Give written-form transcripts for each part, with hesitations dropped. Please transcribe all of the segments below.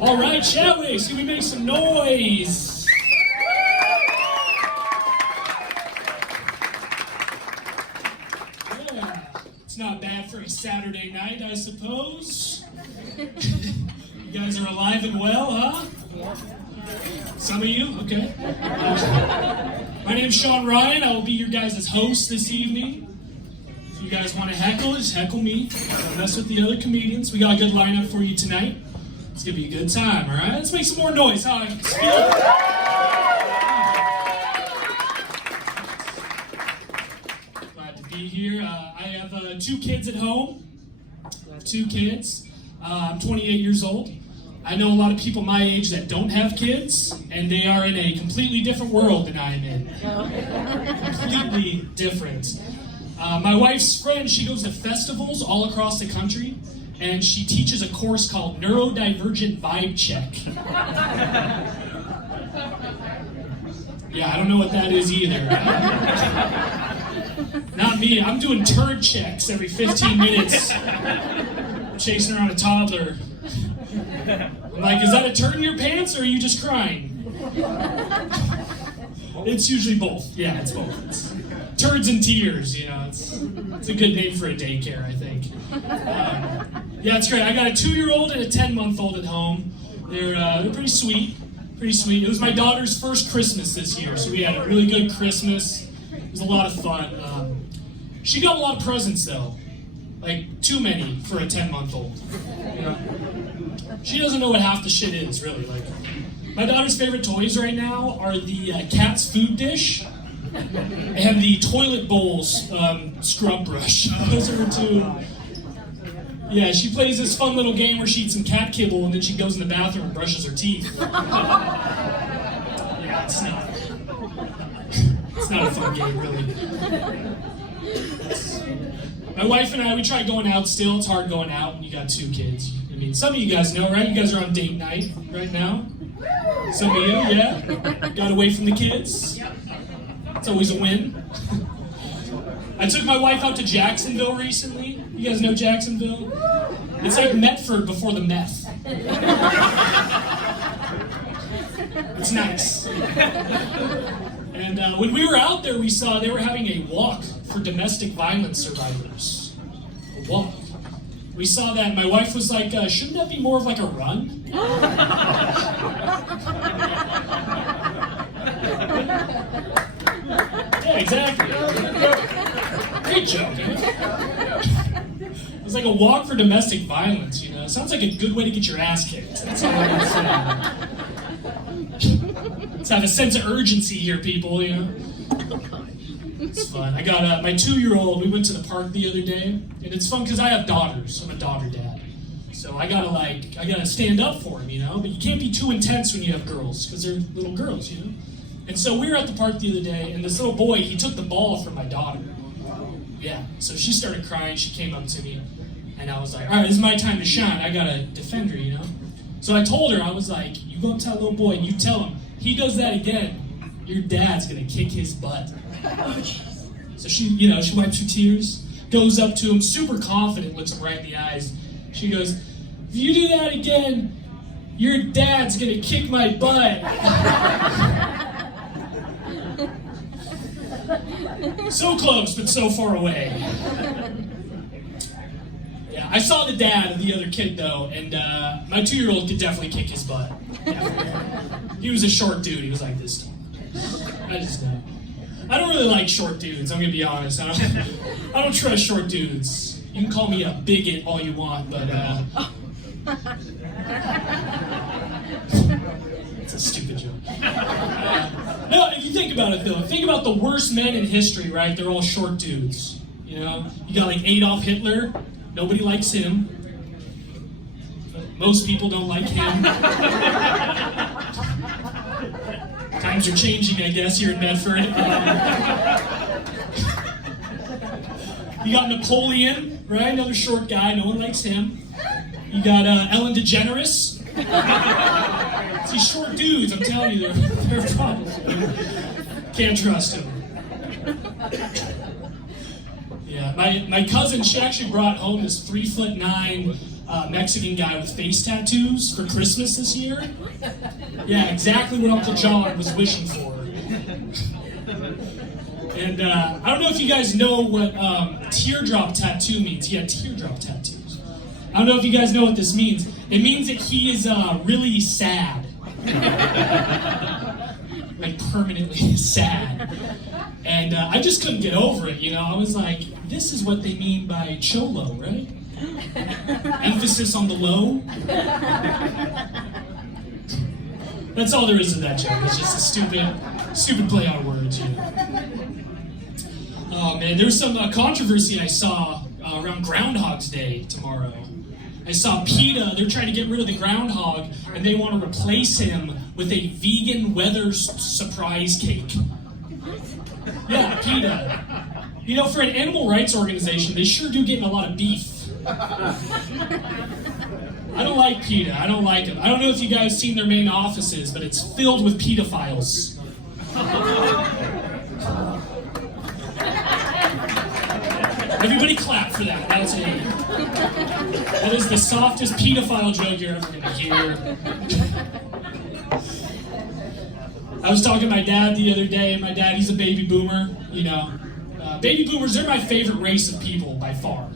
All right, shall we? See, we make some noise. Yeah, it's not bad for a Saturday night, I suppose. You guys are alive and well, huh? Some of you? Okay. My name's Sean Ryan. I will be your guys' host this evening. If you guys want to heckle, just heckle me. Don't mess with the other comedians. We got a good lineup for you tonight. It's going to be a good time, all right? Let's make some more noise, huh? Glad to be here. I have 2 kids at home. 2 kids. I'm 28 years old. I know a lot of people my age that don't have kids, and they are in a completely different world than I am in. Completely different. My wife's friend, she goes to festivals all across the country, and she teaches a course called Neurodivergent Vibe Check. Yeah, I don't know what that is either. Not me. I'm doing turd checks every 15 minutes. Chasing around a toddler. I'm like, is that a turd in your pants, or are you just crying? It's usually both. Yeah, it's both. It's turds and tears, you know. It's a good name for a daycare, I think. Yeah, it's great. I got a 2-year-old and a 10-month-old at home. They're pretty sweet. Pretty sweet. It was my daughter's first Christmas this year, so we had a really good Christmas. It was a lot of fun. She got a lot of presents, though. Like, too many for a 10-month-old. You know? She doesn't know what half the shit is, really. Like, my daughter's favorite toys right now are the cat's food dish and the toilet bowls scrub brush. Those are her 2. Yeah, she plays this fun little game where she eats some cat kibble and then she goes in the bathroom and brushes her teeth. Yeah, it's not a fun game, really. My wife and I, we try going out still. It's hard going out when you got 2 kids. I mean, some of you guys know, right? You guys are on date night right now. Some of you, yeah? Got away from the kids. It's always a win. I took my wife out to Jacksonville recently. You guys know Jacksonville? It's like Medford before the meth. It's nice. And when we were out there, we saw they were having a walk for domestic violence survivors. A walk. We saw that, and my wife was like, shouldn't that be more of like a run? Yeah, exactly. Great joke. It's like a walk for domestic violence, you know? It sounds like a good way to get your ass kicked. That's all I can say. Let's have a sense of urgency here, people, you know? It's fun. I got my 2-year-old, we went to the park the other day, and it's fun because I have daughters. I'm a daughter dad. So I gotta stand up for them, you know? But you can't be too intense when you have girls, because they're little girls, you know? And so we were at the park the other day, and this little boy, he took the ball from my daughter. Yeah, so she started crying, she came up to me, and I was like, all right, this is my time to shine, I gotta defend her, you know? So I told her, I was like, you go up to that little boy and you tell him, he does that again, your dad's gonna kick his butt. So she, you know, she wipes her tears, goes up to him, super confident, looks him right in the eyes. She goes, if you do that again, your dad's gonna kick my butt. So close, but so far away. Yeah, I saw the dad of the other kid, though, and my 2-year-old could definitely kick his butt. Yeah. He was a short dude. He was like this tall. I just know. I don't really like short dudes, I'm gonna be honest. I don't trust short dudes. You can call me a bigot all you want, but it's a stupid joke. No, if you think about it though, think about the worst men in history, right? They're all short dudes. You know? You got like Adolf Hitler, nobody likes him. Most people don't like him. Times are changing, I guess, here in Medford. You got Napoleon, right? Another short guy, no one likes him. You got Ellen DeGeneres. These short dudes, I'm telling you, they're a problem. Can't trust him. Yeah, my cousin, she actually brought home this 3'9" Mexican guy with face tattoos for Christmas this year. Yeah, exactly what Uncle John was wishing for. And I don't know if you guys know what teardrop tattoo means. Yeah, teardrop tattoos. I don't know if you guys know what this means. It means that he is really sad. Like permanently sad. And I just couldn't get over it, you know. I was like, this is what they mean by cholo, right? Emphasis on the low. That's all there is to that joke. It's just a stupid play on words, you know. Oh man, there was some controversy I saw around Groundhog's Day tomorrow. I saw PETA, they're trying to get rid of the groundhog, and they want to replace him with a vegan weather surprise cake. Yeah, PETA. You know, for an animal rights organization, they sure do get a lot of beef. I don't like PETA. I don't like them. I don't know if you guys seen their main offices, but it's filled with pedophiles. Everybody clap for that. That's it. That is the softest pedophile joke you're ever going to hear. I was talking to my dad the other day. My dad, he's a baby boomer, you know. Baby boomers, they're my favorite race of people by far.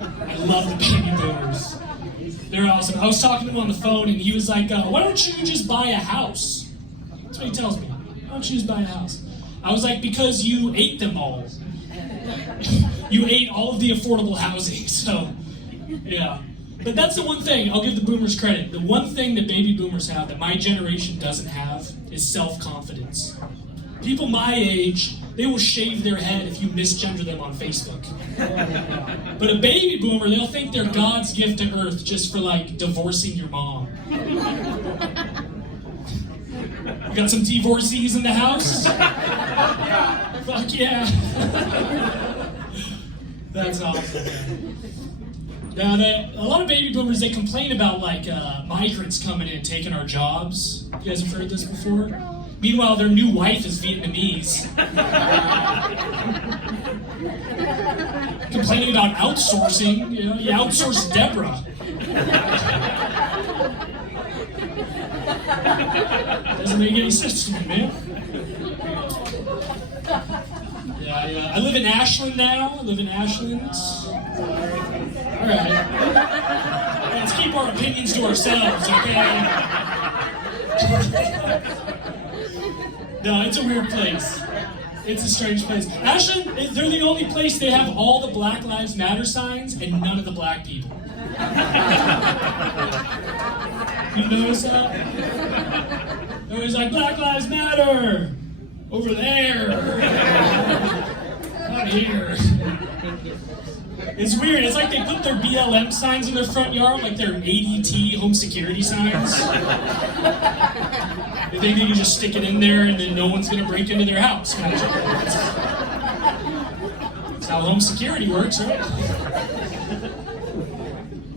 I love the baby boomers. They're awesome. I was talking to him on the phone, and he was like, why don't you just buy a house? That's what he tells me. Why don't you just buy a house? I was like, because you ate them all. You ate all of the affordable housing, so, yeah. But that's the one thing, I'll give the boomers credit. The one thing that baby boomers have that my generation doesn't have is self-confidence. People my age, they will shave their head if you misgender them on Facebook. But a baby boomer, they'll think they're God's gift to earth just for, like, divorcing your mom. You got some divorcees in the house? Fuck yeah. That's awesome, man. Now, a lot of baby boomers, they complain about, like, migrants coming in and taking our jobs. You guys have heard this before? Meanwhile, their new wife is Vietnamese. Complaining about outsourcing. You know, you outsourced Deborah. Doesn't make any sense to me, man. Yeah, I live in Ashland now. Alright. Let's keep our opinions to ourselves, okay? No, it's a weird place. It's a strange place. Ashland, they're the only place they have all the Black Lives Matter signs and none of the black people. You notice that? They're always like, Black Lives Matter! Over there! Not here. It's weird. It's like they put their BLM signs in their front yard, like their ADT home security signs. They think they can just stick it in there and then no one's going to break into their house. That's how home security works, right?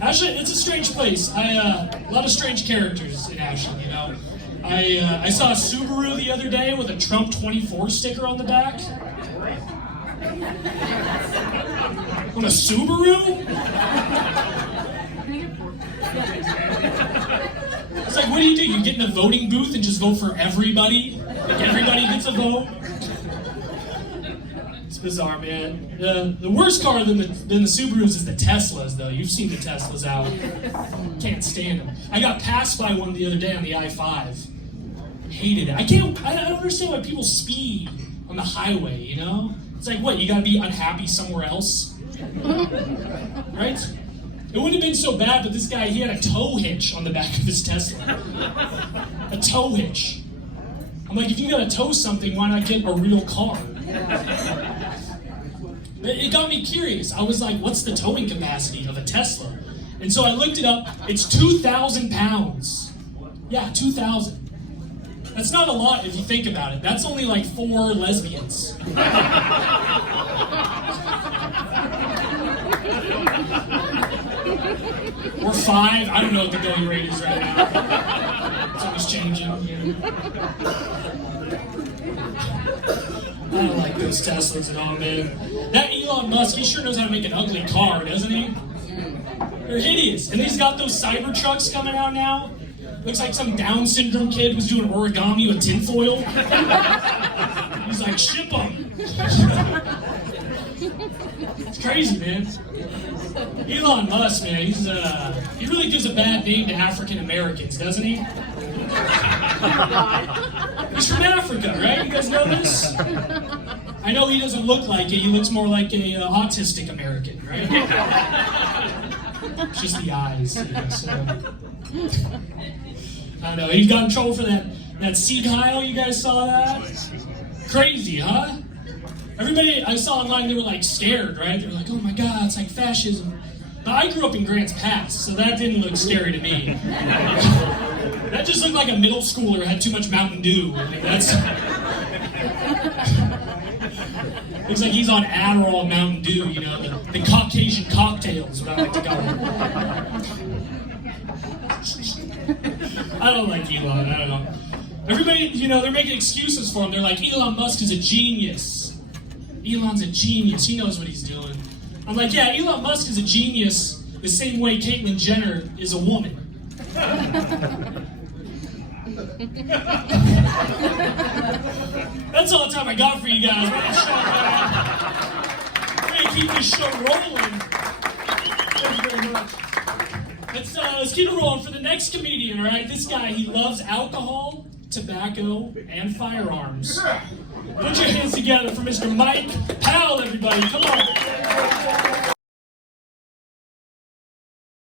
Ashland, it's a strange place. A lot of strange characters in Ashland, you know. I saw a Subaru the other day with a Trump 24 sticker on the back. On a Subaru? It's like, what do? You get in a voting booth and just vote for everybody? Like everybody gets a vote? It's bizarre, man. The worst car than the Subarus is the Teslas, though. You've seen the Teslas out. Can't stand them. I got passed by one the other day on the I-5. Hated it. I don't understand why people speed on the highway, you know? It's like, what, you gotta be unhappy somewhere else? Right? It wouldn't have been so bad, but this guy, he had a tow hitch on the back of his Tesla. A tow hitch. I'm like, if you gotta tow something, why not get a real car? It got me curious. I was like, what's the towing capacity of a Tesla? And so I looked it up. It's 2,000 pounds. Yeah, 2,000. That's not a lot if you think about it. That's only like 4 lesbians. Or 5. I don't know what the going rate is right now. It's always changing. I don't like those Teslas at all, man. That Elon Musk, he sure knows how to make an ugly car, doesn't he? They're hideous. And he's got those cyber trucks coming out now. Looks like some Down syndrome kid was doing origami with tinfoil. He's like, ship them. It's crazy, man. Elon Musk, man, he really gives a bad name to African Americans, doesn't he? He's from Africa, right? You guys know this? I know he doesn't look like it. He looks more like a autistic American, right? Just the eyes. So. I know. He got in trouble for that Sieg Heil. You guys saw that? Crazy, huh? Everybody I saw online, they were like scared, right? They were like, oh my God, it's like fascism. But I grew up in Grants Pass, so that didn't look scary to me. That just looked like a middle schooler had too much Mountain Dew. I mean, that's... Looks like he's on Adderall and Mountain Dew, you know, the Caucasian cocktail is what I like to call it. I don't like Elon, I don't know. Everybody, you know, they're making excuses for him. They're like, Elon Musk is a genius. Elon's a genius, he knows what he's doing. I'm like, yeah, Elon Musk is a genius the same way Caitlyn Jenner is a woman. That's all the time I got for you guys. We're gonna keep this show rolling. Thank you very much. Let's keep it rolling for the next comedian, all right? This guy, he loves alcohol, tobacco, and firearms. Put your hands together for Mr. Mike Powell, everybody. Come on.